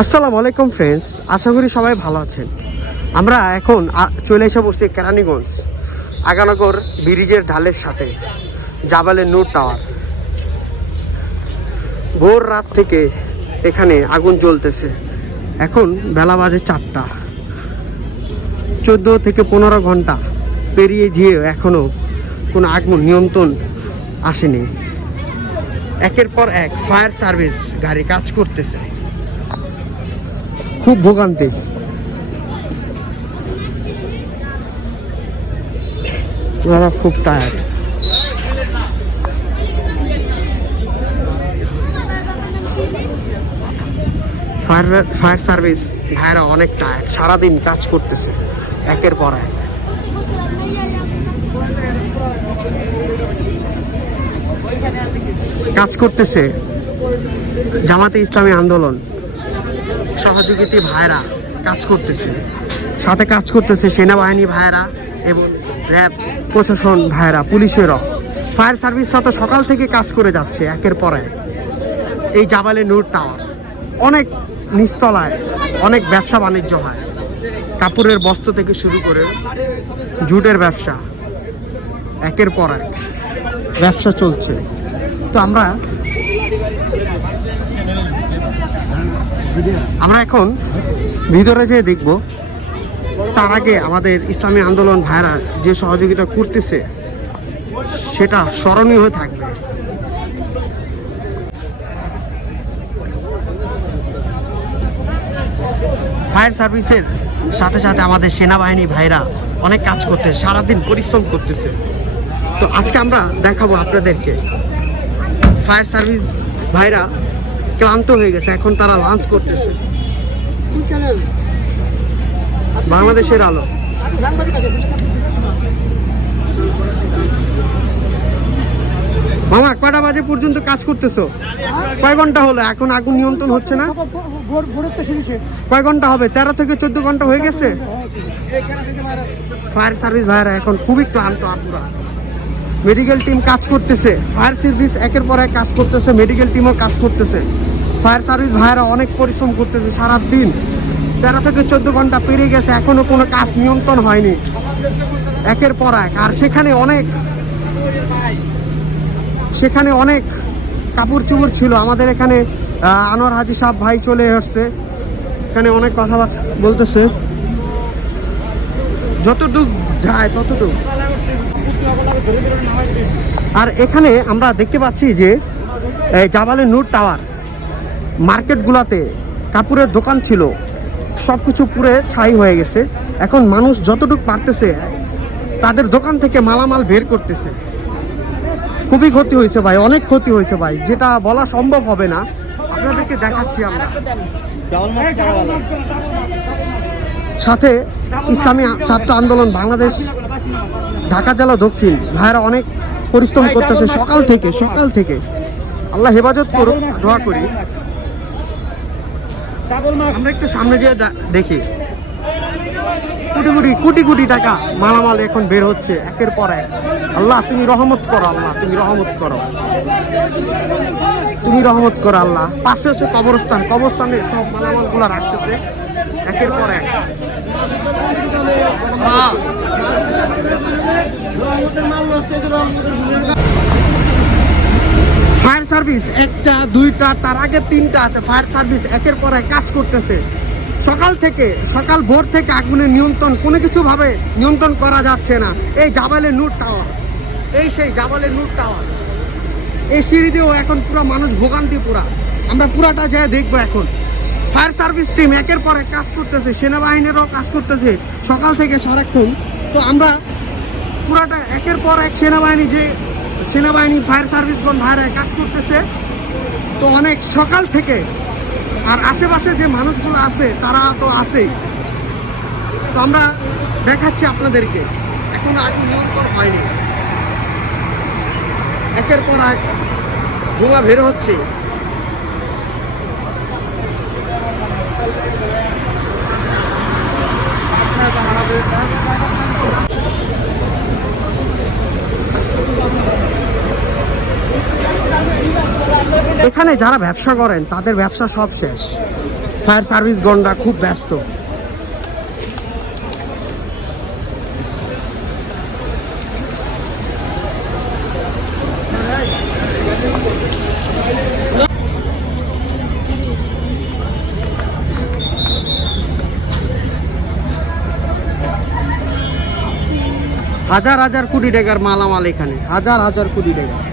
আসসালামু আলাইকুম ফ্রেন্ডস, আশা করি সবাই ভালো আছেন। আমরা এখন চলে এসে বসছি কেরানীগঞ্জ আগানগর ব্রিজের ঢালের সাথে জাবালে নূর টাওয়ার। ভোর রাত থেকে এখানে আগুন জ্বলতেছে। এখন বেলা বাজে 4টা। 14 থেকে 15 ঘন্টা পেরিয়ে গিয়ে এখনও কোনো আগুন নিয়ন্ত্রণ আসেনি। একের পর এক ফায়ার সার্ভিস গাড়ি কাজ করতেছে, খুব ভোগান্তি। ওরা খুব টায়ার্ড। ফায়ার সার্ভিস ভাইরা অনেক টায়ার্ড, সারাদিন কাজ করতেছে একের পর এক। কাজ করতেছে জামাতে ইসলামী আন্দোলন সহযোগিতা ভাইরা কাজ করতেছে, সাথে কাজ করতেছে সেনাবাহিনী ভাইরা এবং র্যাব প্রশাসন ভাইরা, পুলিশেরও। ফায়ার সার্ভিস সাথে সকাল থেকে কাজ করে যাচ্ছে একের পর এক। এই জাবালে নূর টাওয়ার অনেক নিচতলায় অনেক ব্যবসা বাণিজ্য হয়, কাপড়ের বস্ত্র থেকে শুরু করে জুটের ব্যবসা, একের পর এক ব্যবসা চলছে। তো আমরা এখন ভিতরে যেয়ে দেখব। তার আগে আমাদের ইসলামী আন্দোলন ভাইরা যে সহযোগিতা করতেছে সেটা স্মরণীয় হয়ে থাকবে। ফায়ার সার্ভিসের সাথে সাথে আমাদের সেনাবাহিনী ভাইরা অনেক কাজ করতেছে, সারাদিন পরিশ্রম করতেছে। তো আজকে আমরা দেখাবো আপনাদেরকে। ফায়ার সার্ভিস ভাইরা ক্লান্ত হয়ে গেছে, এখন তারা লাঞ্চ করতেছে। বাংলাদেশের আলো। মামা, কয়টা বাজে পর্যন্ত কাজ করতেছো? কয় ঘন্টা হলো? এখন আগুন নিয়ন্ত্রণ হচ্ছে না? কয় ঘন্টা হবে? 13 থেকে 14 ঘন্টা হয়ে গেছে। ফায়ার সার্ভিস ভাইরা এখন খুবই ক্লান্ত আপুরা। মেডিকেল টিম কাজ করতেছে, ফায়ার সার্ভিস একের পর এক কাজ করতেছে, মেডিকেল টিমও কাজ করতেছে। ফায়ার সার্ভিস ভাইরা অনেক পরিশ্রম করতেছে সারাদিন। 13 থেকে 14 ঘন্টা পেরিয়ে গেছে, এখনো কোনো কাজ নিয়ন্ত্রণ হয়নি একের পর এক। আর সেখানে অনেক কাপড় চোপড় ছিল। আমাদের এখানে আনোয়ার হাজি সাহেব ভাই চলে আসছে, এখানে অনেক কথাবার্তা বলতেছে, যতটুক যায় ততটুক। আর এখানে আমরা দেখতে পাচ্ছি যে জাবালে নূর টাওয়ার মার্কেটগুলোতে কাপড়ের দোকান ছিল, সব কিছু পুরে ছাই হয়ে গেছে। এখন মানুষ যতটুকু পারতেছে তাদের দোকান থেকে মালামাল বের করতেছে। খুবই ক্ষতি হয়েছে ভাই, অনেক ক্ষতি হয়েছে ভাই, যেটা বলা সম্ভব হবে না। আপনাদেরকে দেখাচ্ছি আমরা। সাথে ইসলামী ছাত্র আন্দোলন বাংলাদেশ ঢাকা জেলা দক্ষিণ ভাইরা অনেক পরিশ্রম করতেছে সকাল থেকে। আল্লাহ হেফাজত করুক, দোয়া করি। আমরা একটু সামনে যেয়ে দেখি, কোটি কোটি টাকা মালামাল এখন বের হচ্ছে একের পর এক। আল্লাহ তুমি রহমত করো, আল্লাহ তুমি রহমত করো আল্লাহ। পাশে হচ্ছে কবরস্থানে সব মালামাল গুলা রাখতেছে একের পর এক। ফায়ার সার্ভিস 1টা 2টা, তার আগে 3টা আছে। ফায়ার সার্ভিস একের পর এক কাজ করতেছে ভোর থেকে আগুনের নিয়ন্ত্রণ কোনো কিছু ভাবে নিয়ন্ত্রণ করা যাচ্ছে না। এই জাবালে নূর টাওয়ার, সেই জাবালে নূর টাওয়ার, এই সিঁড়ি দিয়েও এখন পুরো মানুষ ভোগান্তি পুরা। আমরা পুরাটা যেয়ে দেখবো এখন। ফায়ার সার্ভিস টিম একের পর এক কাজ করতেছে, সেনাবাহিনীরও কাজ করতেছে সকাল থেকে সারাক্ষণ। তো আমরা পুরাটা একের পর এক সেনাবাহিনী ফায়ার সার্ভিসগণ ভাইরা কাজ করতেছে তো অনেক সকাল থেকে। আর আশেপাশে যে মানুষগুলো আছে তারা তো আছেই। তো আমরা দেখাচ্ছি আপনাদেরকে, এখন আগুন নিয়ন্ত্রণ হয়নি, একের পর এক ধোঁয়া বের হচ্ছে। এখানে যারা ব্যবসা করেন তাদের ব্যবসা সব শেষ। ফায়ার সার্ভিস গণরা খুব ব্যস্ত। হাজার হাজার কোটি টাকার মালামাল এখানে, হাজার হাজার কোটি টাকা।